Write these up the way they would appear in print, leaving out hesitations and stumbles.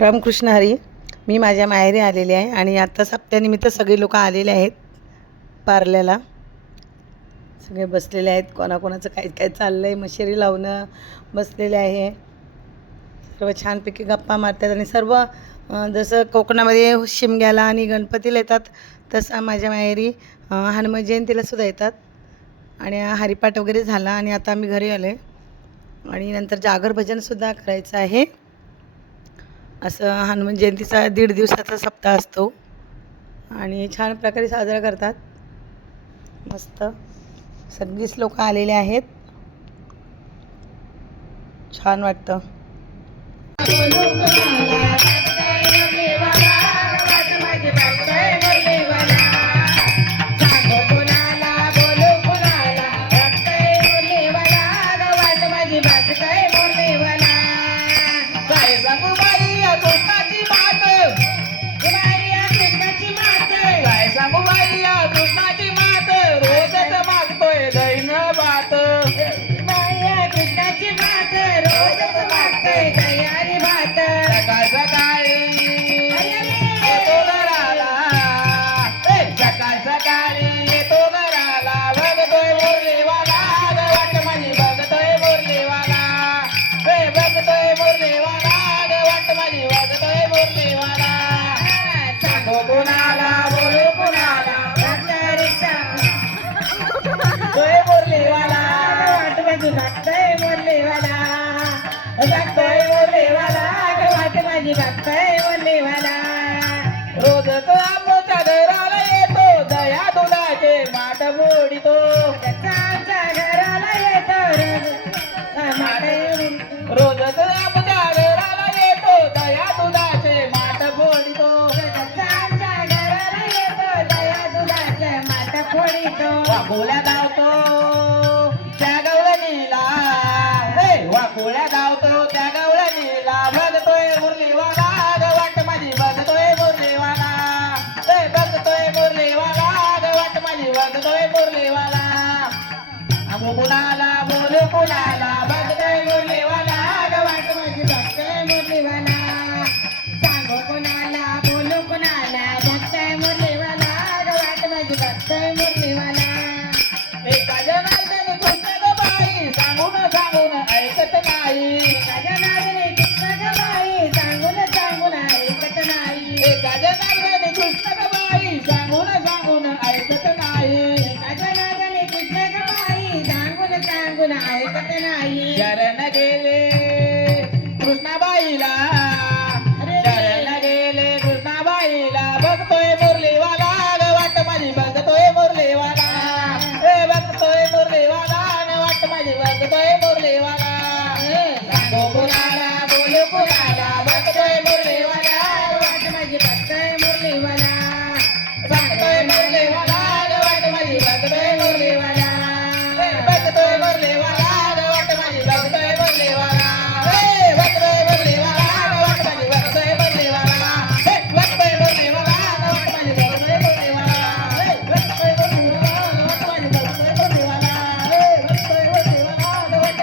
रामकृष्ण हरी. मी माझ्या माहेरी आलेले आहे आणि आता सप्त्यानिमित्त सगळे लोक आलेले आहेत पार्ल्याला. सगळे बसलेले आहेत, कोणाकोणाचं काय काय चाललं आहे, मशेरी लावणं बसलेले आहे. सर्व छानपैकी गप्पा मारतात आणि सर्व जसं कोकणामध्ये शिमग्याला आणि गणपतीला येतात तसं माझ्या माहेरी हनुमान जयंतीला सुद्धा येतात. आणि हरिपाठ वगैरे झाला आणि आता आम्ही घरी आलो आहे आणि नंतर जागर भजनसुद्धा करायचं आहे. असं हनुमान जयंतीचा 1.5 दिवसाचा सप्ताह असतो आणि छान प्रकारे साजरा करतात. मस्त सगळीच लोक आलेले आहेत, छान वाटतं. रोज आमच्या घराला येतो दया दुधाचे माठ मोडितो. आमच्या घराला येतो रोज आमच्या घराला येतो दया दुधाचे माठ फोडितो. आमच्या घराला येतो दया दुधाचे माठ फोडितो. वाकोळ्या धावतो त्या गवळणीला, वाकोळ्या धावतो त्या गवळणीला, बघतोय मुरलीवाला वाट माझी, बघतोय मुरलीवाला, बघतोय मुरलीवाला वाट माझी, बघतोय मुरलीवाला. आमो कुणाला बोलू कुणाला, बघतोय मुरलीवाला वाट माझी, बघतोय मुरलीवाला. सांगो कुणाला बोलू कुणाला, बघतोय मुरलीवाला वाट माझी, बघतोय मुरलीवाला. एका जनार्दनी कृष्ण बाई सांगून सांगून ऐकत नाही. एका जनार्दनी कृष्ण बाई सांगून सांगून ऐकत नाही. एका जनार्दनी कृष्ण बाई सांगून सांगून ऐकत नाही. एका जनार्दनी कृष्ण बाई सांगून सांगून ऐकत नाही. शरण गेले कृष्णाबाईला, शरण गेले कृष्णाबाईला, बघतोय मुरलीवाला वाट माझी, बघतोय मुरलीवाला, बघतोय मुरलीवाला वाट माझी, बघतोय मुरलीवाला. सांगो कुणाला बोलू कुणाला, बघतोय मुरलीवाला वाट माझी, बघतोय मुरलीवाला. सांगतोय मुरलीवाला वाट माझी, बघतोय मुरलीवाला, बघतोय मुरलीवाला वाट माझी, बघतोय मुरलीवाला, बघतोय मुरलीवाला वाट माझी, बघतोय मुरलीवाला, बघतोय मुरलीवाला वाट माझी, बघतोय मुरलीवाला, बघतोय मुरलीवाला वाट माझी, बघतोय मुरलीवाला, बघतोय मुरलीवाला वाट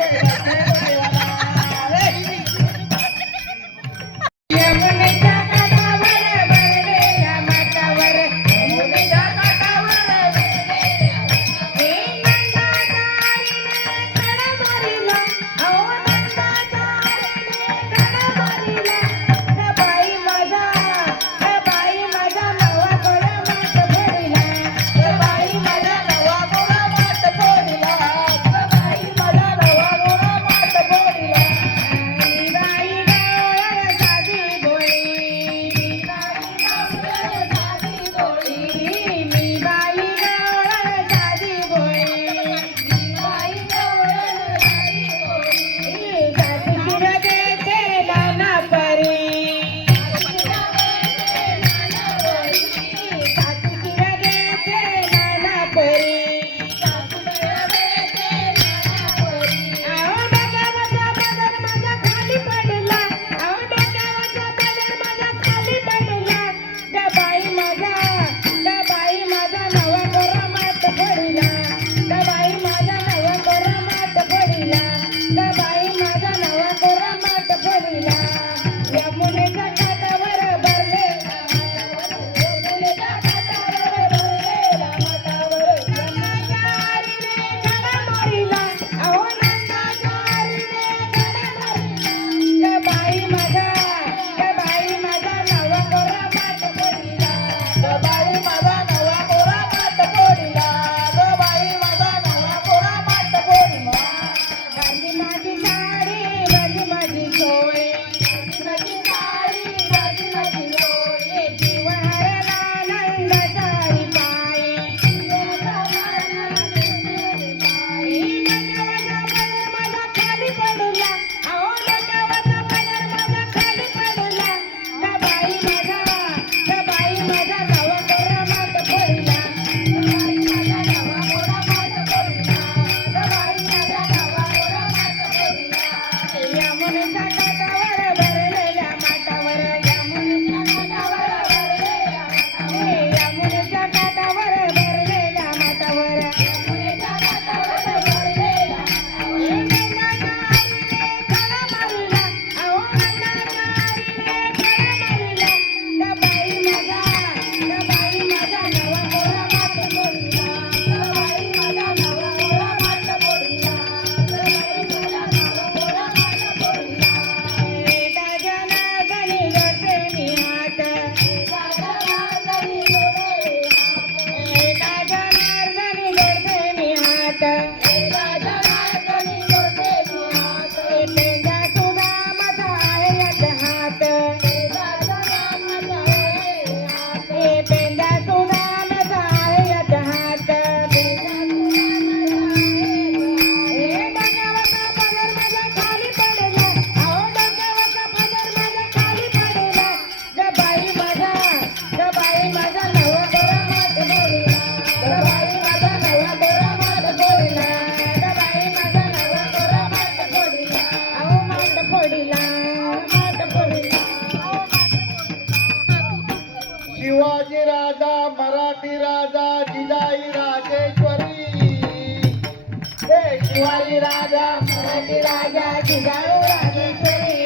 शिवाजी राजा मराठी राजा जिजाऊ राजेश्वरी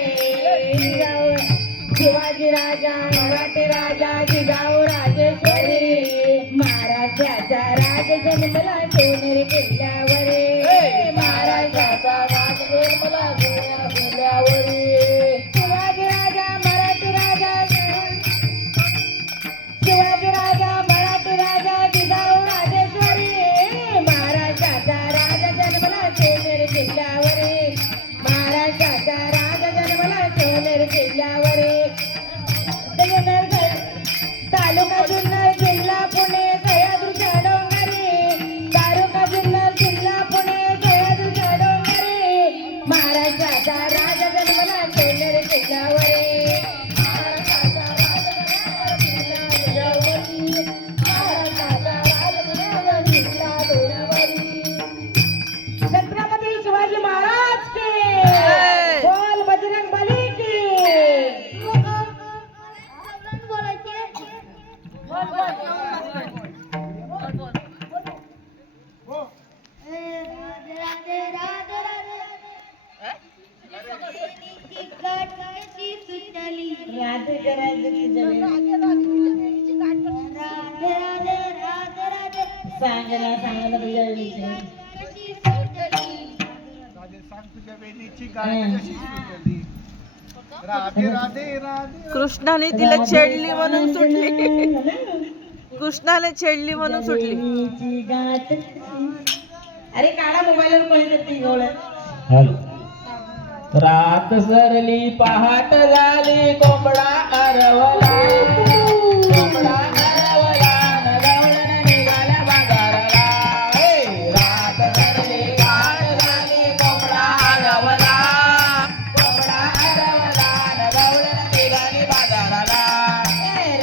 शिवाजी राजा मराठी राजा जिजाऊ राजेश्वरी महाराष्ट्राचा राज जन्मला सोनेरी किल्ल्यावर महाराष्ट्राचा राज जन्मला सोन्या किल्ल्यावर शिवाजी राजा मराठी राजा शिवाजी राजा मराठी राजा जिजाऊ राजेश्वरी महाराष्ट्राचा राज जन्मला सोनेरी किल्ल्यावर महाराष्ट्राचा राज जन्मला सोनेरी किल्ल्यावर तालुका जुन्नर जिल्हा पुणे सह्याद्रीच्या डोंगरी तालुका जुन्नर जिल्हा पुणे सह्याद्रीच्या डोंगरी महाराष्ट्राचा राजा जन्मला सोनेरी किल्ल्यावर छत्रपती शिवाजी महाराज की बोल बजरंग बली की राधे सांगायला सांगायला कृष्णाने तिला छेडली म्हणून सुटली कृष्णाने छेडली म्हणून सुटली अरे काढा मोबाईलवर पहिले ती गोळ रात सरली पहाट झाली कोंबडा आरवला कोंबडा आरवला नगवळण निघाल्या बाजाराला रात सरली पहाट झाली कोंबडा आरवला कोंबडा आरवला नगवळण निघाली बाजाराला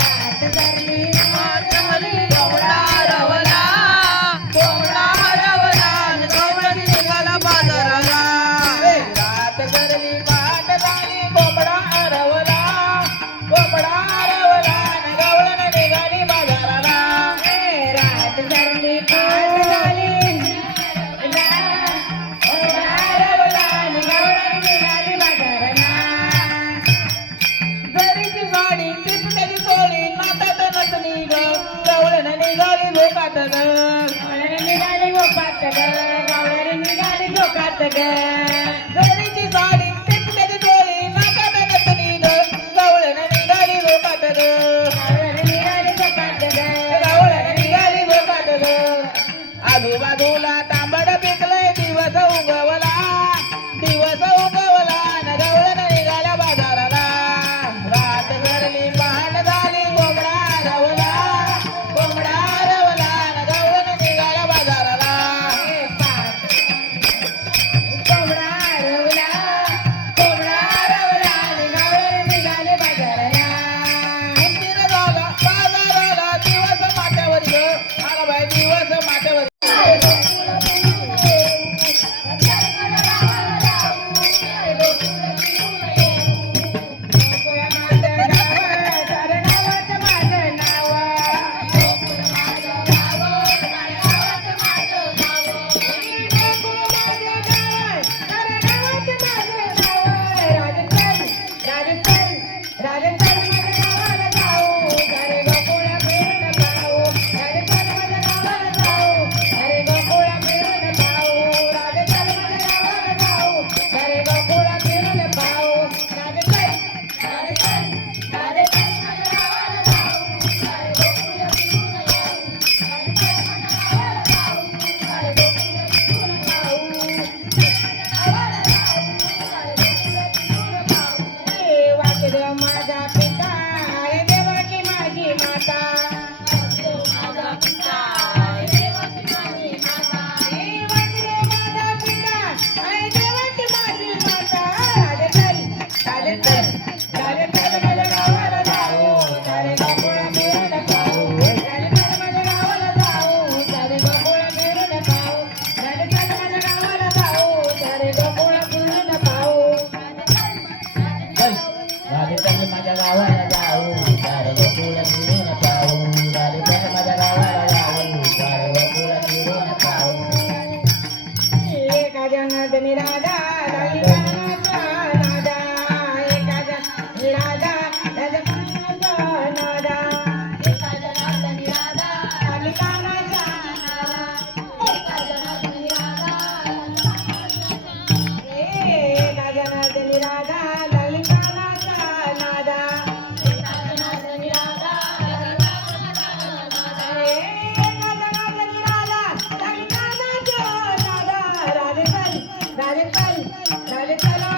रात धरली कोंबडा हरवला कोंबडा हरवला गवळण निघाला बाजाराला रात सरली पहाट झाली कोंबडा आरवला कोंबडा आरवला नगवळण निघाली बाजाराला रात धरली पाठ झाली घरीची गाडी टिपण्याची चोळी नातात नसणी ग गवळण निघाली भोकात ग निघाली गोपात ग गावळी निघाली गोकात ग घरीची गाडी टिपण्याची चोळी नातात नसणी ग गवळण निघाली भोकात ग निघाली गोपात ग गवळण निघाली भोकात ग आजूबाजूला तांबड पिकलंय दिवस उगवला न गवळण निघाल्या बाजाराला रात घरली पहाट झाली कोंबडा हरवला न गवळण निघाल्या बाजाराला कोंबडा जनार्दनी राधा ललितानाचा नादा एका जनार्दनी राधा ललितानाचा नादा एका जनार्दनी राधा ललितानाचा नादा एका जनार्दनी राधा एका जनार्दनी राधा ललितानाचा नादा एका जनार्दनी राधा राधे चलो